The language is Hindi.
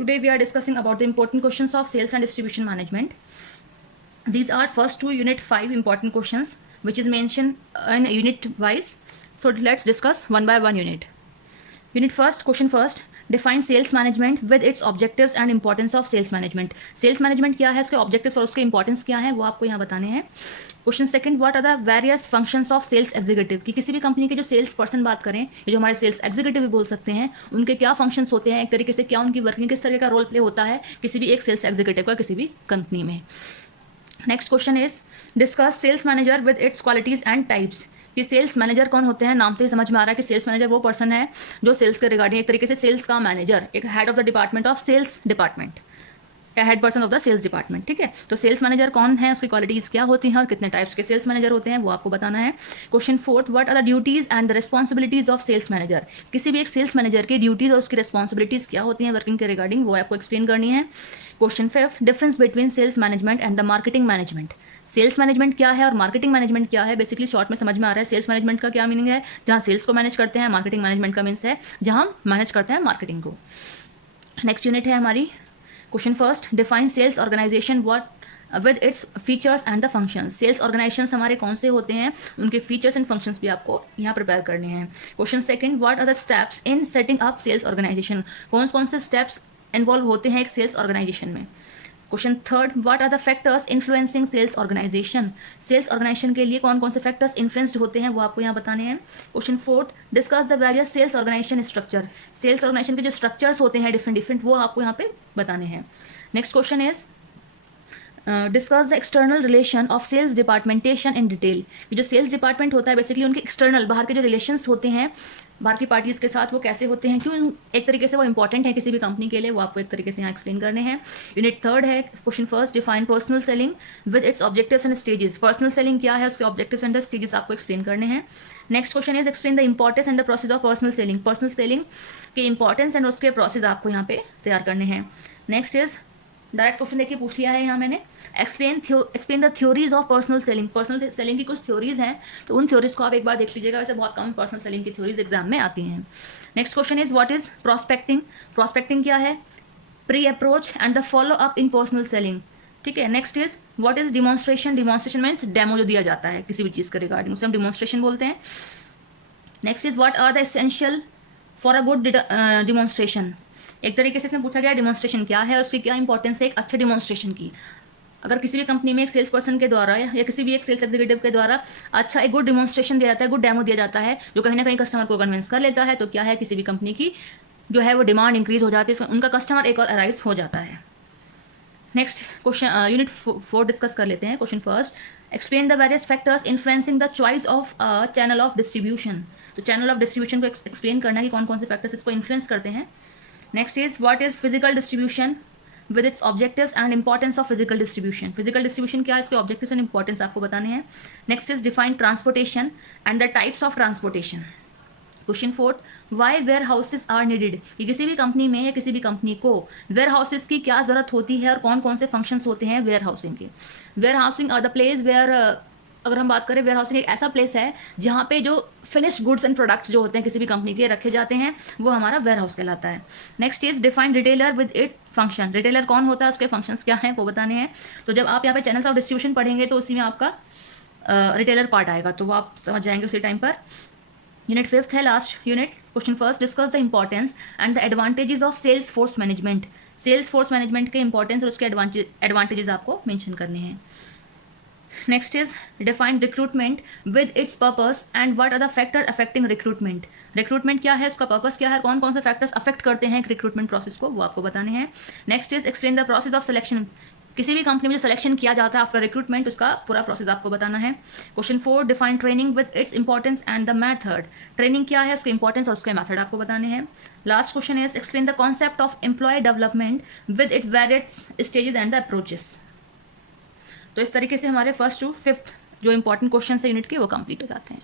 Today we are discussing about the important questions of sales and distribution management. These are first two unit 5 important questions which is mentioned in unit wise. So let's discuss one by one unit. Unit first, question first, define sales management with its objectives and importance of sales management. Sales management क्या है, उसके objectives और उसके importance क्या है, वो आपको यहाँ बताने हैं. Question second, what are the various functions of sales executive, कि किसी भी कंपनी के जो सेल्स पर्सन बात करें, ये जो हमारे सेल्स एग्जीक्यूटिव भी बोल सकते हैं, उनके क्या फंक्शंस होते हैं, एक तरीके से क्या उनकी वर्किंग, किस तरह का रोल प्ले होता है किसी भी एक सेल्स एग्जीक्यूटिव का किसी भी कंपनी में. Next question is discuss sales manager with its qualities and types, कि सेल्स मैनेजर कौन होते हैं. नाम से ही समझ में आ रहा है कि सेल्स मैनेजर वो पर्सन है जो सेल्स के रिगार्डिंग एक तरीके से सेल्स का मैनेजर, एक head of the department of sales department, head person of the sales department. ठीक है, तो सेल्स मैनेजर कौन है, उसकी क्वालिटीज क्या होती हैं और कितने टाइप्स के सेल्स मैनेजर होते हैं वो आपको बताना है. Question fourth, what are the duties and the responsibilities of sales manager, किसी भी एक सेल्स मैनेजर की ड्यूटीज और उसकी रिस्पॉन्सिबिलिटीज क्या होती हैं वर्किंग के रिगार्डिंग, वो आपको एक्सप्लेन करनी है. Question fifth, difference between sales management and the marketing management, sales management क्या है और मार्केटिंग मैनेजमेंट क्या है. बेसिकली शॉर्ट में समझ में आ रहा है सेल्स मैनेजमेंट का क्या मीनिंग है, जहाँ सेल्स को मैनेज करते हैं. मार्केटिंग मैनेजमेंट का मीन्स है जहाँ हम मैनेज करते हैं मार्केटिंग को. नेक्स्ट यूनिट है हमारी. Question first, define sales organisation what with its features and the functions, sales organisation हमारे कौन से होते हैं, उनके फीचर्स एंड फंक्शंस भी आपको यहाँ प्रिपेयर करने हैं. Question second, what are the steps in setting up sales organization, कौन कौन से स्टेप्स इन्वॉल्व होते हैं एक सेल्स ऑर्गेनाइजेशन में. Question third, what are the factors influencing sales organization, sales organization के लिए कौन कौन से फैक्टर्स इन्फ्लुएंस्ड होते हैं वो आपको यहाँ बताने हैं. Question fourth, discuss the various sales organization structure, sales organization के जो स्ट्रक्चर्स होते हैं डिफरेंट वो आपको यहाँ पे बताने हैं. Next question is discuss the external relation of sales departmentation in detail, ये जो सेल्स डिपार्टमेंट होता है बेसिकली उनके एक्सटर्नल बाहर के जो रिलेशंस होते हैं बाहर की पार्टीज़ के साथ वो कैसे होते हैं, क्यों एक तरीके से वो इंपॉर्टेंट है किसी भी कंपनी के लिए, वो आपको एक तरीके से यहाँ एक्सप्लेन करने हैं. यूनिट थर्ड है. Question first, define personal selling with its objectives and stages, personal selling क्या है, उसके ऑब्जेक्टिव्स एंड स्टेजेस आपको एक्सप्लेन करने हैं. Next question is explain the importance and the process of personal selling, personal selling के इंपॉर्टेंस एंड उसके प्रोसेस आपको यहाँ पे तैयार करने हैं. नेक्स्ट इज डायरेक्ट क्वेश्चन देखिए पूछ लिया है यहाँ मैंने, explain the theories of personal selling, personal selling की कुछ थ्योरीज हैं तो उन थ्योरीज को आप एक बार देख लीजिएगा, वैसे बहुत कम पर्सनल सेलिंग की थ्योरीज एग्जाम में आती हैं. Next question is what is prospecting, prospecting क्या है, pre approach and the follow up in personal selling. ठीक है. Next is what is demonstration, demonstration means demo जो दिया जाता है किसी भी चीज़ के रिगार्डिंग उसे हम डिमॉन्स्ट्रेशन बोलते हैं. Next is what are the essential for a good demonstration, एक तरीके से इसमें पूछा गया डिमॉन्स्ट्रेशन क्या है और उसकी क्या इंपॉर्टेंस है एक अच्छे डिमॉन्स्ट्रेशन की. अगर किसी भी कंपनी में एक सेल्स पर्सन के द्वारा या किसी भी एक सेल्स एग्जीक्यूटिव के द्वारा अच्छा एक गुड डिमॉन्स्ट्रेशन दिया जाता है, गुड डेमो दिया जाता है जो कहीं ना कहीं कस्टमर को कन्विंस कर लेता है, तो क्या है किसी भी कंपनी की जो है वो डिमांड इंक्रीज हो जाती है, उनका कस्टमर एक और अराइज हो जाता है. नेक्स्ट क्वेश्चन यूनिट 4 डिस्कस कर लेते हैं. Question first, explain the various factors influencing the choice of channel of distribution, तो चैनल ऑफ डिस्ट्रीब्यूशन को एक्सप्लेन करना है कि कौन कौन से फैक्टर्स इसको इन्फ्लुएंस करते हैं. Next is what is physical distribution with its objectives and importance of physical distribution, physical distribution क्या है, इसके ऑब्जेक्टिव्स एंड इंपॉर्टेंस आपको बताने हैं. Next is define transportation and the types of transportation. Question fourth, why warehouses are needed, कि किसी भी कंपनी में या किसी भी कंपनी को वेयर हाउसेज की क्या ज़रूरत होती है और कौन कौन से फंक्शंस होते हैं वेयर हाउसिंग के. Warehousing are the place where, अगर हम बात करें वेयर हाउसिंग एक ऐसा प्लेस है जहाँ पे जो फिनिश्ड गुड्स एंड प्रोडक्ट्स जो होते हैं किसी भी कंपनी के रखे जाते हैं वो हमारा वेयर हाउस कहलाता है. Next is define retailer with it function, retailer कौन होता है उसके फंक्शंस क्या हैं वो बताने हैं. तो जब आप यहाँ पे चैनल्स ऑफ डिस्ट्रीब्यूशन पढ़ेंगे तो उसी में आपका रिटेलर पार्ट आएगा, तो वो आप समझ जाएंगे उसी टाइम पर. यूनिट फिफ्थ है last unit. Question first, discuss the importance and the advantages of sales force management, sales force management के इंपॉर्टेंस और उसके एडवांटेजेस आपको मेंशन करने हैं. Next is define recruitment with its purpose and what are the factor affecting recruitment, recruitment क्या है, उसका पर्पस क्या है, कौन कौन से फैक्टर्स अफेक्ट करते हैं रिक्रूटमेंट प्रोसेस को, वो आपको बताने हैं. Next is explain the process of selection, किसी भी कंपनी में जो सिलेक्शन किया जाता है आफ्टर रिक्रूटमेंट उसका पूरा प्रोसेस आपको बताना है. Question 4, define training with its importance and the method, training क्या है उसकी इंपॉर्टेंस और उसके मेथड आपको बताने हैं. Last question is explain the concept of employ development with it various stages and the approaches. तो इस तरीके से हमारे फर्स्ट टू फिफ्थ जो इंपॉर्टेंट क्वेश्चन है यूनिट के वो कंप्लीट हो जाते हैं.